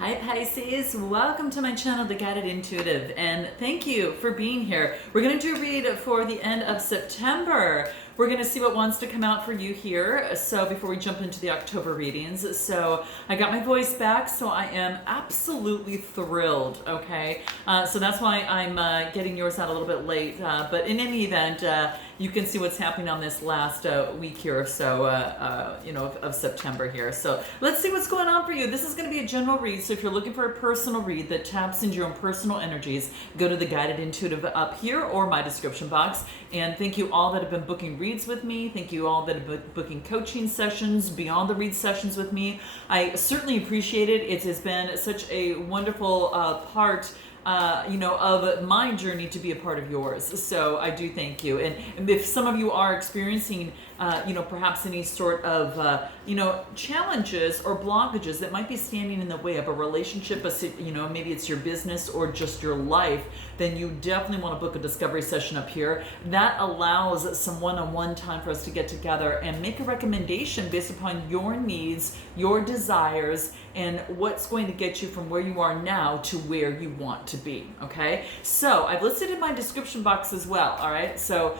Hi Pisces, welcome to my channel, The Guided Intuitive, and thank you for being here. We're going to do a read for the end of September. We're going to see what wants to come out for you here. So before we jump into the October readings, so I got my voice back, so I am absolutely thrilled, okay? So that's why I'm getting yours out a little bit late, but in any event, you can see what's happening on this last week here or so, of September here. So let's see what's going on for you. This is going to be a general read, so if you're looking for a personal read that taps into your own personal energies, go to the Guided Intuitive up here or my description box. And thank you all that have been booking reads with me. Thank you all that have been booking coaching sessions, beyond the read sessions with me. I certainly appreciate it. It has been such a wonderful part of my journey to be a part of yours. So I do thank you. And if some of you are experiencing, perhaps any sort of, challenges or blockages that might be standing in the way of a relationship, maybe it's your business or just your life, then you definitely want to book a discovery session up here. That allows some one-on-one time for us to get together and make a recommendation based upon your needs, your desires, and what's going to get you from where you are now to where you want to be, okay? So I've listed in my description box as well, all right? So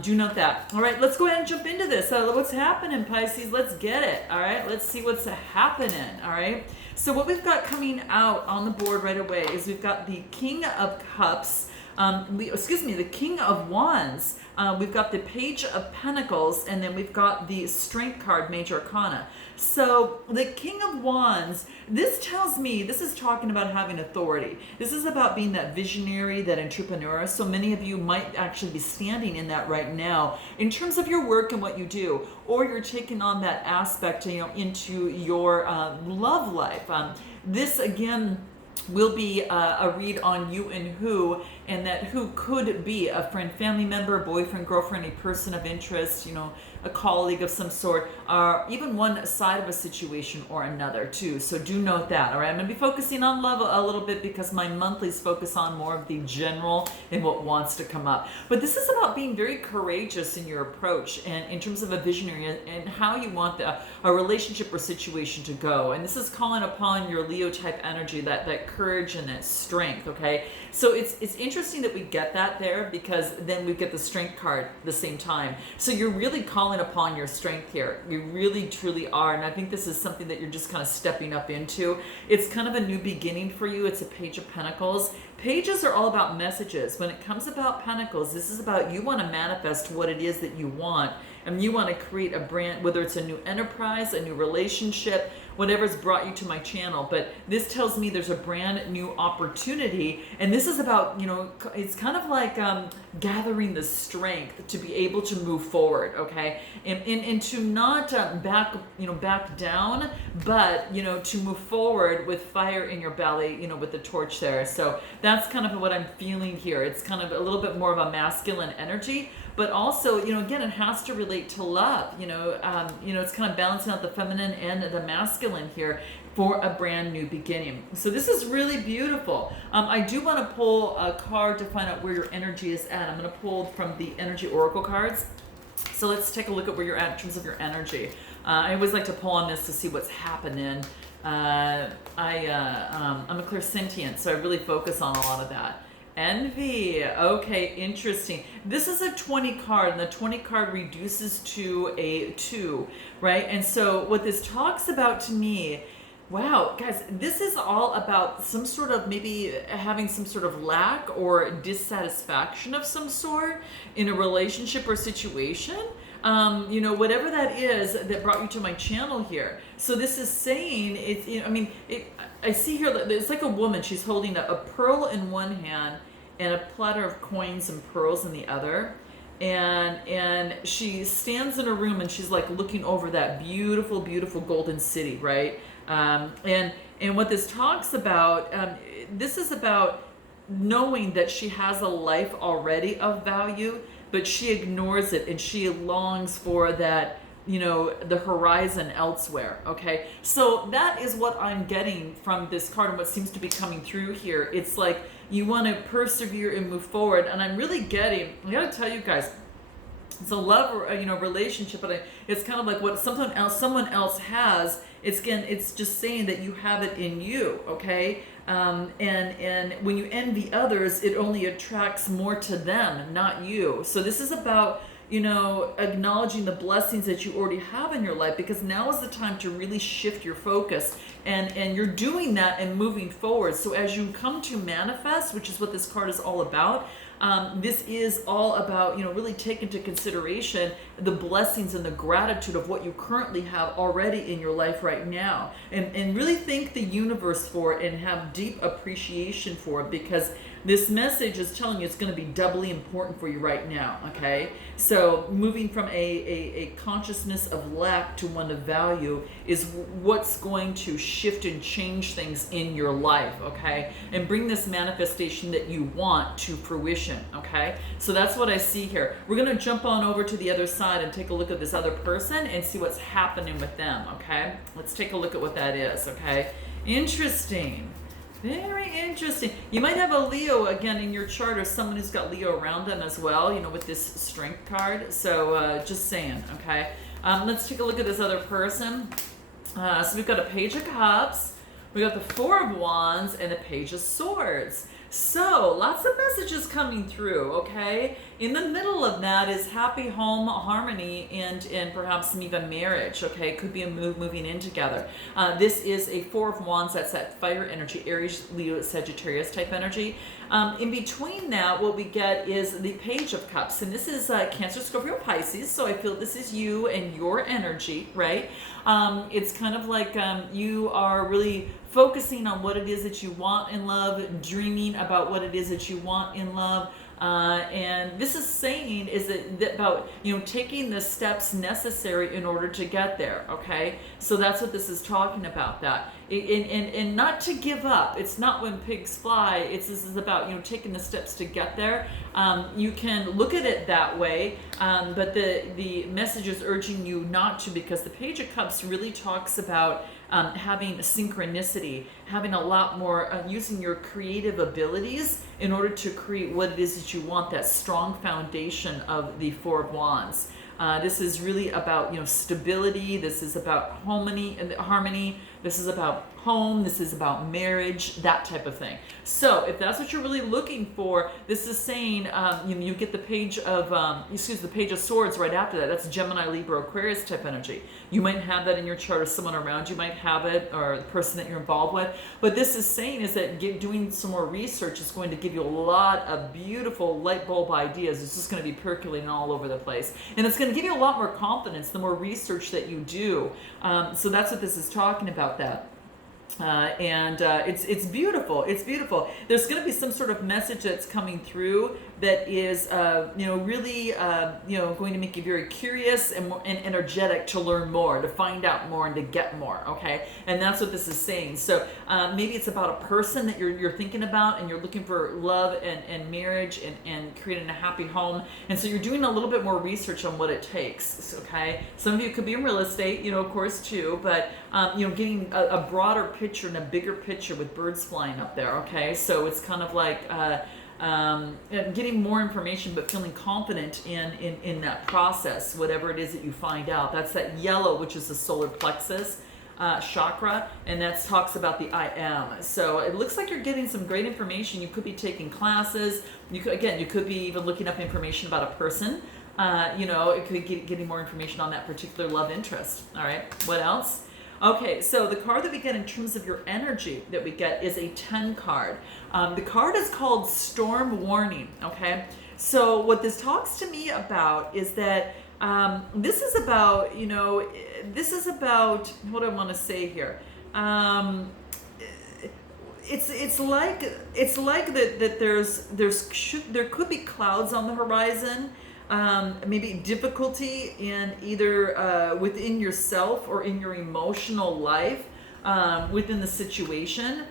do note that. All right, let's go ahead and jump into this. What's happening, Pisces? Let's get it, all right? Let's see what's happening, all right? So what we've got coming out on the board right away is we've got the King of Cups, the King of Wands, we've got the Page of Pentacles, and then we've got the Strength card, Major Arcana. So the King of Wands, this tells me, this is talking about having authority. This is about being that visionary, that entrepreneur. So many of you might actually be standing in that right now in terms of your work and what you do, or you're taking on that aspect, into your love life. This again will be a read on you and who, and that who could be a friend, family member, boyfriend, girlfriend, a person of interest, a colleague of some sort, or even one side of a situation or another too. So do note that, all right? I'm going to be focusing on love a little bit because my monthlies focus on more of the general and what wants to come up. But this is about being very courageous in your approach and in terms of a visionary and how you want a relationship or situation to go. And this is calling upon your Leo type energy, that courage and that strength, okay? So it's interesting that we get that there, because then we get the Strength card at the same time. So you're really calling upon your strength here. You really truly are, and I think this is something that you're just kind of stepping up into. It's kind of a new beginning for you. It's a Page of Pentacles. Pages are all about messages. When it comes about Pentacles, this is about you want to manifest what it is that you want, and you want to create a brand, whether it's a new enterprise, a new relationship, whatever's brought you to my channel. But this tells me there's a brand new opportunity, and this is about, it's kind of like gathering the strength to be able to move forward, okay? And to not back down, but, to move forward with fire in your belly, with the torch there. So that's kind of what I'm feeling here. It's kind of a little bit more of a masculine energy, but also, again, it has to relate to love. It's kind of balancing out the feminine and the masculine here for a brand new beginning. So this is really beautiful. I do want to pull a card to find out where your energy is at. I'm going to pull from the Energy Oracle cards. So let's take a look at where you're at in terms of your energy. I always like to pull on this to see what's happening. I'm a clairsentient, so I really focus on a lot of that. Envy. Okay, interesting. This is a 20 card, and the 20 card reduces to a 2, right? And so what this talks about to me, wow, guys, this is all about some sort of maybe having some sort of lack or dissatisfaction of some sort in a relationship or situation. Whatever that is that brought you to my channel here. So this is saying, I see here that it's like a woman. She's holding a pearl in one hand and a platter of coins and pearls in the other. And she stands in a room and she's like looking over that beautiful, beautiful golden city, right? And what this talks about, this is about knowing that she has a life already of value, but she ignores it and she longs for that, the horizon elsewhere, okay? So that is what I'm getting from this card and what seems to be coming through here. It's like you want to persevere and move forward, and I'm really getting, I gotta tell you guys, it's a love, relationship, but it's kind of like what someone else has it's just saying that you have it in you, okay? And when you envy others, it only attracts more to them, not you. So this is about, acknowledging the blessings that you already have in your life, because now is the time to really shift your focus, and you're doing that and moving forward. So as you come to manifest, which is what this card is all about, this is all about, really take into consideration the blessings and the gratitude of what you currently have already in your life right now, and really thank the universe for it and have deep appreciation for it, because this message is telling you it's going to be doubly important for you right now, okay? So moving from a consciousness of lack to one of value is what's going to shift and change things in your life, okay? And bring this manifestation that you want to fruition, okay? So that's what I see here. We're going to jump on over to the other side and take a look at this other person and see what's happening with them, okay? Let's take a look at what that is, okay? Interesting. Very interesting. You might have a Leo again in your chart, or someone who's got Leo around them as well, with this strength card. So just saying, okay? Let's take a look at this other person. So we've got a Page of Cups, we got the Four of Wands, and the Page of Swords. So lots of messages coming through, okay? In the middle of that is happy home harmony and perhaps even marriage, okay? Could be a moving in together. This is a Four of Wands. That's that fire energy, Aries, Leo, Sagittarius type energy. In between that, what we get is the Page of Cups, and this is Cancer, Scorpio, Pisces. So I feel this is you and your energy, right? It's kind of like you are really focusing on what it is that you want in love, dreaming about what it is that you want in love. And this is saying is that about, taking the steps necessary in order to get there, okay? So that's what this is talking about, that. And not to give up. It's not when pigs fly. This is about, taking the steps to get there. You can look at it that way, but the message is urging you not to, because the Page of Cups really talks about having synchronicity, having a lot more, using your creative abilities in order to create what it is that you want, that strong foundation of the Four of Wands. This is really about, stability. This is about harmony. This is about home. This is about marriage, that type of thing. So if that's what you're really looking for, this is saying, you get the Page of, the Page of Swords right after that. That's Gemini, Libra, Aquarius type energy. You might have that in your chart, or someone around you might have it, or the person that you're involved with. But this is saying is that doing some more research is going to give you a lot of beautiful light bulb ideas. It's just going to be percolating all over the place. And it's going to give you a lot more confidence the more research that you do. So that's what this is talking about, that. It's beautiful. It's beautiful. There's going to be some sort of message that's coming through that is, really, going to make you very curious and energetic to learn more, to find out more, and to get more. Okay, and that's what this is saying. So maybe it's about a person that you're thinking about, and you're looking for love and marriage and creating a happy home. And so you're doing a little bit more research on what it takes. Okay, some of you could be in real estate, of course too, but getting a broader picture and a bigger picture with birds flying up there. Okay, so it's kind of like getting more information, but feeling confident in that process, whatever it is that you find out. That's that yellow, which is the solar plexus chakra, and that talks about the I am. So it looks like you're getting some great information. You could be taking classes. You could be even looking up information about a person. It could be getting more information on that particular love interest. All right, what else? Okay, so the card that we get in terms of your energy that we get is a 10 card. The card is called Storm Warning, okay? So what this talks to me about is that this is about, what do I want to say here? It's like that there could be clouds on the horizon. Maybe difficulty in either within yourself or in your emotional life, within the situation,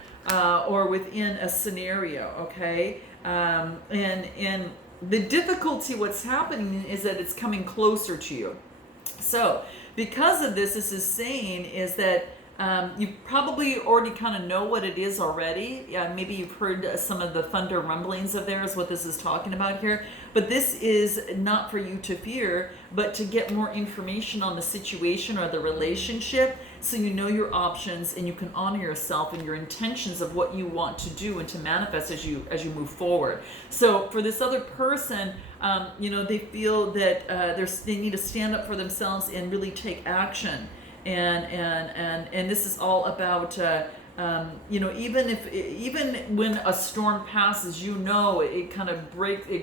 or within a scenario, okay? And the difficulty, what's happening is that it's coming closer to you. So because of this is saying is that you probably already kind of know what it is already. Maybe you've heard some of the thunder rumblings of theirs, what this is talking about here. But this is not for you to fear, but to get more information on the situation or the relationship, so you know your options and you can honor yourself and your intentions of what you want to do and to manifest as you move forward. So for this other person, they feel that they need to stand up for themselves and really take action, and this is all about even when a storm passes, it kind of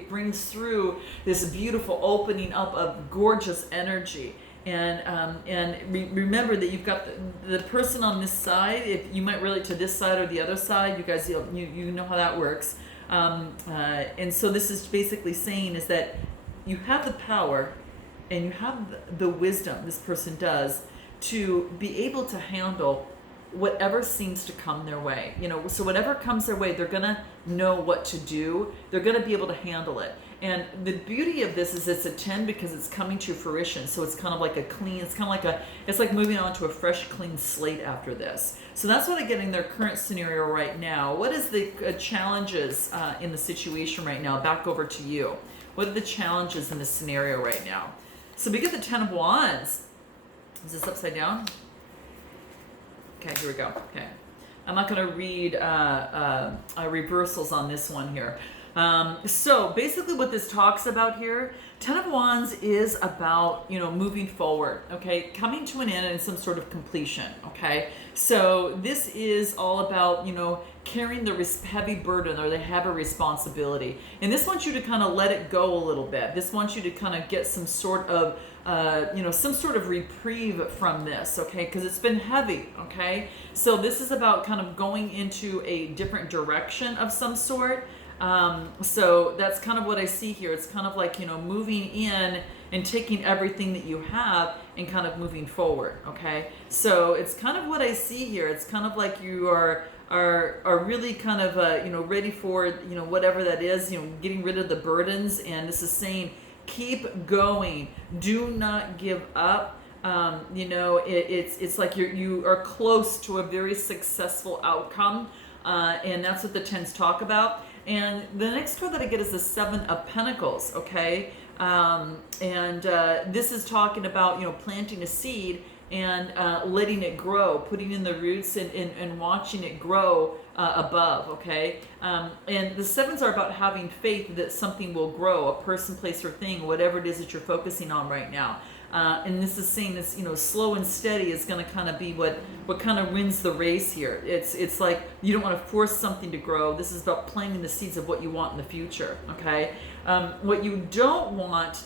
brings through this beautiful opening up of gorgeous energy. And remember that you've got the person on this side. If you might relate to this side or the other side, you guys, you know how that works. And so this is basically saying is that you have the power and you have the wisdom, this person does, to be able to handle whatever seems to come their way. So whatever comes their way, they're gonna know what to do. They're gonna be able to handle it. And the beauty of this is it's a 10 because it's coming to fruition. So it's kind of like it's like moving on to a fresh, clean slate after this. So that's what I get in their current scenario right now. What is the challenges in the situation right now? Back over to you. What are the challenges in this scenario right now? So we get the 10 of Wands. Is this upside down? Okay, here we go. Okay. I'm not going to read reversals on this one here. So basically what this talks about here, 10 of Wands is about, moving forward, okay, coming to an end and some sort of completion, okay? So this is all about, carrying the heavy burden or the heavy responsibility. And this wants you to kind of let it go a little bit. This wants you to kind of get some sort of, some sort of reprieve from this, okay? Because it's been heavy, okay? So this is about kind of going into a different direction of some sort. So that's kind of what I see here. It's kind of like, moving in and taking everything that you have and kind of moving forward, okay? So it's kind of what I see here. It's kind of like you are really kind of, ready for, whatever that is, getting rid of the burdens. And this is saying, keep going. Do not give up. It's like you are close to a very successful outcome. And that's what the 10s talk about. And the next card that I get is the 7 of Pentacles, okay? This is talking about, planting a seed and letting it grow, putting in the roots and watching it grow above, okay? And the 7s are about having faith that something will grow, a person, place, or thing, whatever it is that you're focusing on right now. And this is saying this, slow and steady is going to kind of be what kind of wins the race here. It's like you don't want to force something to grow. This is about planting the seeds of what you want in the future, okay? What you don't want,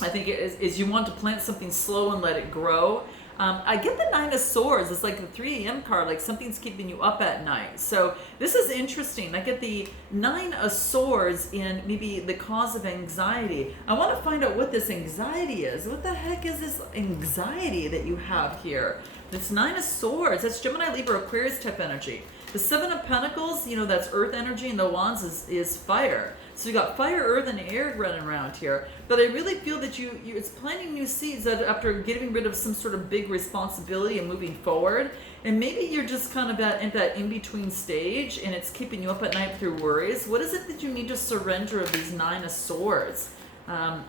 I think, is you want to plant something slow and let it grow. I get the 9 of Swords. It's like the 3 a.m. card, like something's keeping you up at night. So this is interesting. I get the 9 of Swords in maybe the cause of anxiety. I want to find out what this anxiety is. What the heck is this anxiety that you have here? This 9 of Swords, that's Gemini, Libra, Aquarius type energy. The 7 of Pentacles, that's earth energy, and the Wands is fire. So you got fire, earth, and air running around here. But I really feel that it's planting new seeds that after getting rid of some sort of big responsibility and moving forward. And maybe you're just kind of at that in-between stage and it's keeping you up at night through worries. What is it that you need to surrender of these 9 of Swords?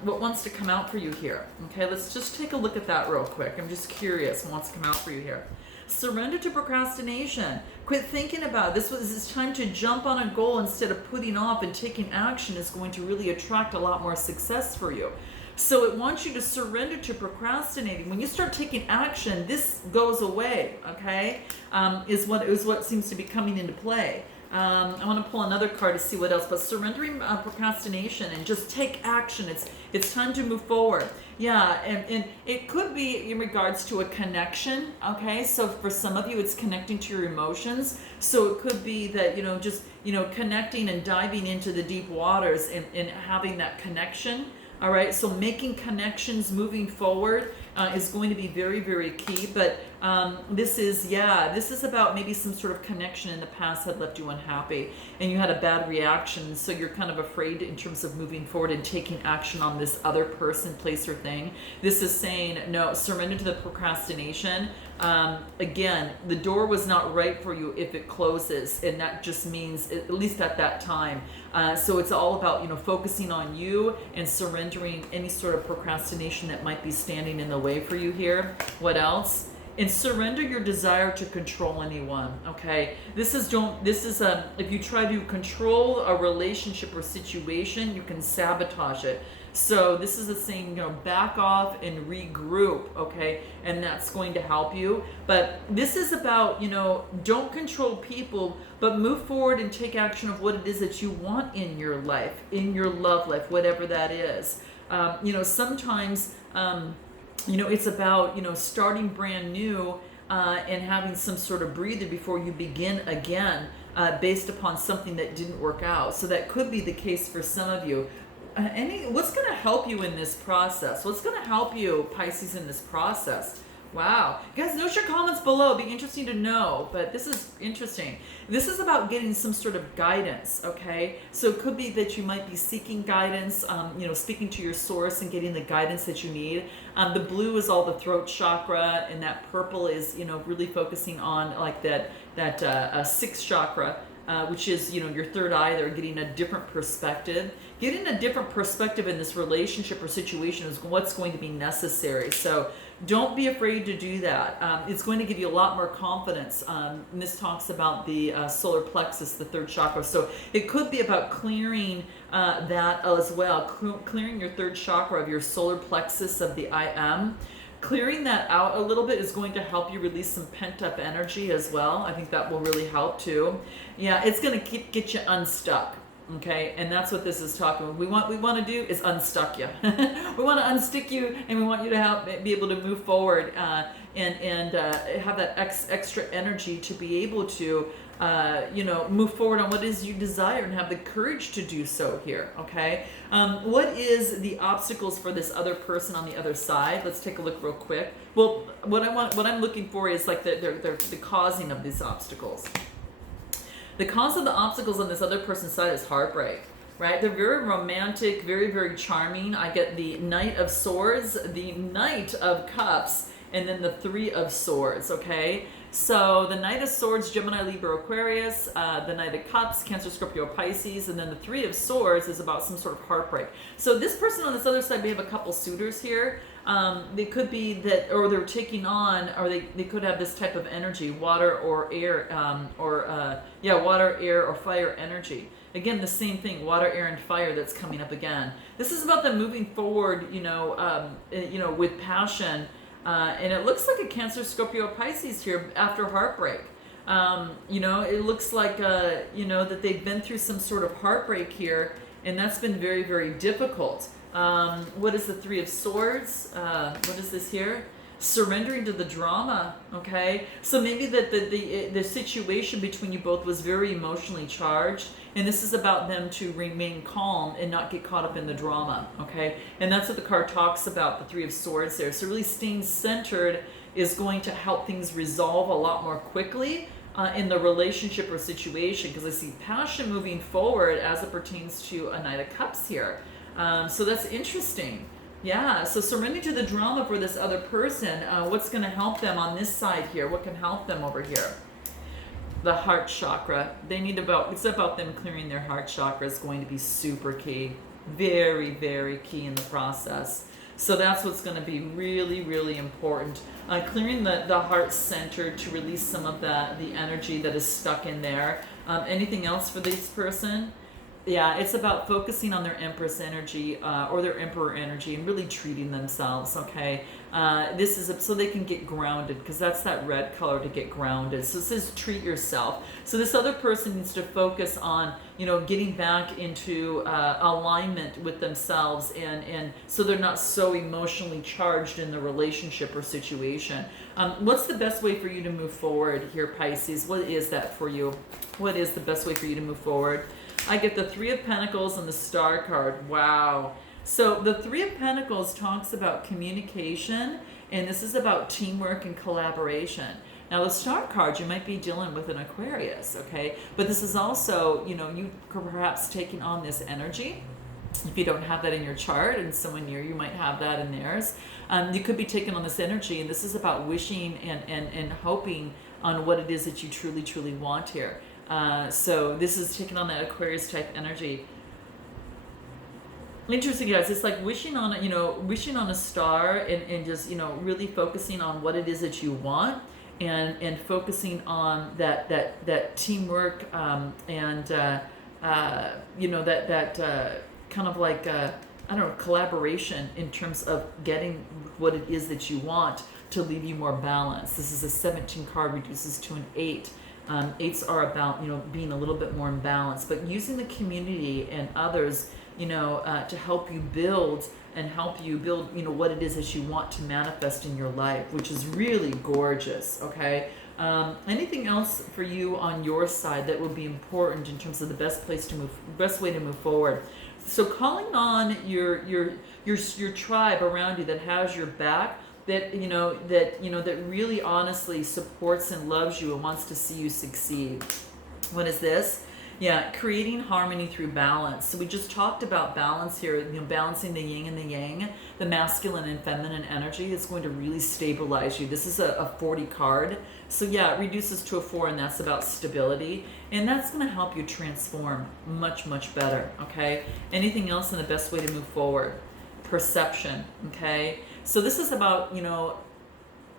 What wants to come out for you here? Okay, let's just take a look at that real quick. I'm just curious what wants to come out for you here. Surrender to procrastination. Quit thinking about it. It's time to jump on a goal instead of putting off, and taking action is going to really attract a lot more success for you. So it wants you to surrender to procrastinating. When you start taking action, this goes away, okay? Is what seems to be coming into play. I want to pull another card to see what else, but surrendering procrastination and just take action. It's time to move forward. Yeah, and it could be in regards to a connection, okay? So for some of you, it's connecting to your emotions. So it could be that, just, connecting and diving into the deep waters and having that connection. All right, so making connections, moving forward is going to be very, very key. But this is about maybe some sort of connection in the past that left you unhappy and you had a bad reaction. So you're kind of afraid in terms of moving forward and taking action on this other person, place, or thing. This is saying, no, surrender to the procrastination. Again, the door was not right for you if it closes, and that just means, at least at that time. So it's all about, focusing on you and surrendering any sort of procrastination that might be standing in the way for you here. What else? and surrender your desire to control anyone. Okay, this is if you try to control a relationship or situation, you can sabotage it. So this is the saying, back off and regroup, okay? And that's going to help you. But this is about, don't control people, but move forward and take action of what it is that you want in your life, in your love life, whatever that is. Sometimes, it's about, starting brand new and having some sort of breather before you begin again based upon something that didn't work out. So that could be the case for some of you. What's going to help you in this process? What's going to help you, Pisces, in this process? Wow. You guys, note your comments below. It'd be interesting to know, but this is interesting. This is about getting some sort of guidance, okay? So it could be that you might be seeking guidance, speaking to your source and getting the guidance that you need. The blue is all the throat chakra, and that purple is, really focusing on like that sixth chakra. Which is, your third eye. They're getting a different perspective. Getting a different perspective in this relationship or situation is what's going to be necessary. So don't be afraid to do that. It's going to give you a lot more confidence. And this talks about the solar plexus, the third chakra. So it could be about clearing that as well. Clearing your third chakra of your solar plexus of the I am. Clearing that out a little bit is going to help you release some pent-up energy as well. I think that will really help too. Yeah, it's going to get you unstuck. Okay, and that's what this is talking about. What we want to do is unstuck you. We want to unstick you, and we want you to be able to move forward and have that extra energy to be able to move forward on what is you desire and have the courage to do so here. Okay, what is the obstacles for this other person on the other side? Let's take a look real quick. Well, what I'm looking for is like the causing of these obstacles. The cause of the obstacles on this other person's side is heartbreak, right? They're very romantic, very, very charming. I get the Knight of Swords, the Knight of Cups, and then the Three of Swords, okay? So the Knight of Swords, Gemini, Libra, Aquarius, the Knight of Cups, Cancer, Scorpio, Pisces, and then the Three of Swords is about some sort of heartbreak. So this person on this other side, we have a couple suitors here. They could be that, or they're taking on, or they could have this type of energy, water or air, water, air, or fire energy. Again, the same thing, water, air, and fire that's coming up again. This is about them moving forward, with passion. And it looks like a Cancer, Scorpio, Pisces here after heartbreak. It looks like, that they've been through some sort of heartbreak here, and that's been very, very difficult. What is the Three of Swords? What is this here? Surrendering to the drama, okay? So maybe that the situation between you both was very emotionally charged, and this is about them to remain calm and not get caught up in the drama, okay? And that's what the card talks about, the Three of Swords there. So really staying centered is going to help things resolve a lot more quickly in the relationship or situation, because I see passion moving forward as it pertains to a Knight of Cups here. So that's interesting. Yeah, so surrendering to the drama for this other person. What's going to help them on this side here? What can help them over here? The heart chakra. It's about them clearing their heart chakra is going to be super key. Very, very key in the process. So that's what's going to be really, really important. Clearing the heart center to release some of the energy that is stuck in there. Anything else for this person? Yeah, it's about focusing on their Empress energy or their Emperor energy and really treating themselves, okay? This is so they can get grounded, because that's that red color, to get grounded. So it says treat yourself. So this other person needs to focus on, getting back into alignment with themselves, and so they're not so emotionally charged in the relationship or situation. What's the best way for you to move forward here, Pisces? What is that for you? What is the best way for you to move forward? I get the Three of Pentacles and the Star card. Wow. So the Three of Pentacles talks about communication, and this is about teamwork and collaboration. Now the Star card, you might be dealing with an Aquarius, okay? But this is also, you could perhaps taking on this energy. If you don't have that in your chart, and someone near you might have that in theirs, you could be taking on this energy, and this is about wishing and hoping on what it is that you truly, truly want here. So this is taking on that Aquarius type energy. Interesting, guys. It's like wishing on, wishing on a star, and just, really focusing on what it is that you want, and focusing on that teamwork, and that kind of like, I don't know, collaboration in terms of getting what it is that you want to leave you more balanced. This is a 17 card, reduces to an 8. Eights are about, being a little bit more in balance, but using the community and others, to help you build what it is that you want to manifest in your life, which is really gorgeous. Okay. Anything else for you on your side that would be important in terms of the best way to move forward? So calling on your tribe around you that has your back, that really honestly supports and loves you and wants to see you succeed. What is this? Yeah, creating harmony through balance. So we just talked about balance here, balancing the yin and the yang, the masculine and feminine energy. It's going to really stabilize you. This is a 40 card. So yeah, it reduces to a 4, and that's about stability. And that's going to help you transform much, much better, okay? Anything else in the best way to move forward? Perception, okay? So this is about,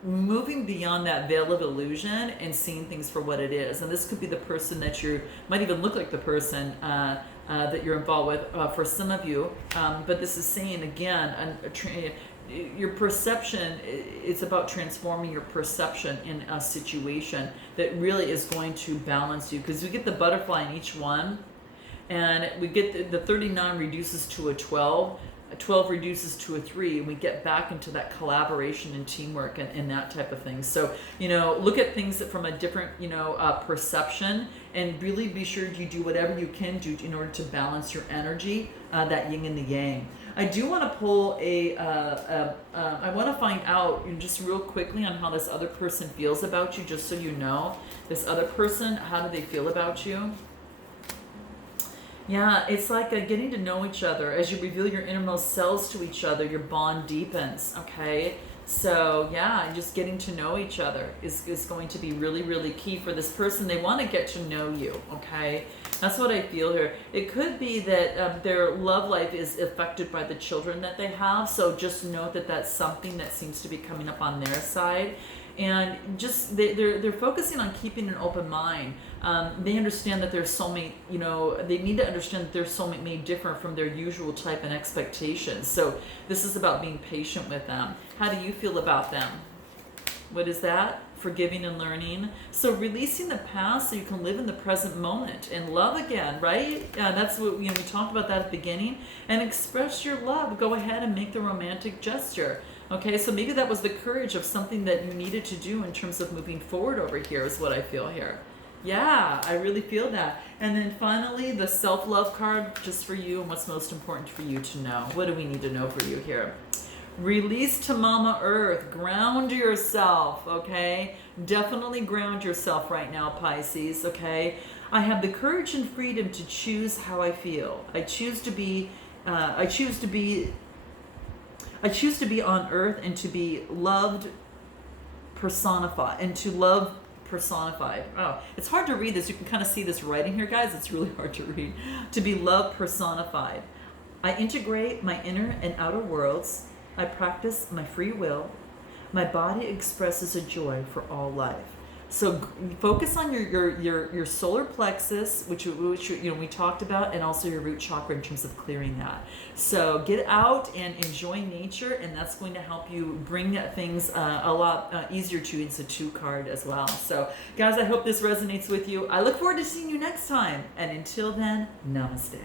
moving beyond that veil of illusion and seeing things for what it is. And this could be the person that might even look like the person that you're involved with for some of you. But this is saying, again, your perception, it's about transforming your perception in a situation that really is going to balance you. Because we get the butterfly in each one, and we get the 39 reduces to a 12. 12 reduces to a 3, and we get back into that collaboration and teamwork and that type of thing. So, look at things from a different, perception, and really be sure you do whatever you can do in order to balance your energy, that yin and the yang. I do want to pull I want to find out just real quickly on how this other person feels about you, just so you know. This other person, how do they feel about you? Yeah, it's like getting to know each other. As you reveal your innermost selves to each other, your bond deepens, okay? So, yeah, just getting to know each other is going to be really, really key for this person. They want to get to know you, okay? That's what I feel here. It could be that their love life is affected by the children that they have, so just note that that's something that seems to be coming up on their side. And just they're focusing on keeping an open mind. They understand that their soulmate, they need to understand that their soulmate may differ from their usual type and expectations. So this is about being patient with them. How do you feel about them? What is that? Forgiving and learning. So releasing the past so you can live in the present moment and love again, right? That's what we talked about that at the beginning. And express your love. Go ahead and make the romantic gesture. Okay, so maybe that was the courage of something that you needed to do in terms of moving forward over here, is what I feel here. Yeah, I really feel that. And then finally, the self-love card, just for you and what's most important for you to know. What do we need to know for you here? Release to Mama Earth. Ground yourself, okay? Definitely ground yourself right now, Pisces, okay? I have the courage and freedom to choose how I feel. I choose to be on earth and to be loved personified, Oh, it's hard to read this. You can kind of see this writing here, guys. It's really hard to read. To be loved personified. I integrate my inner and outer worlds. I practice my free will. My body expresses a joy for all life. So focus on your solar plexus, which we talked about, and also your root chakra in terms of clearing that. So get out and enjoy nature, and that's going to help you bring things a lot easier to you. It's a 2 card as well. So guys, I hope this resonates with you. I look forward to seeing you next time, and until then, namaste.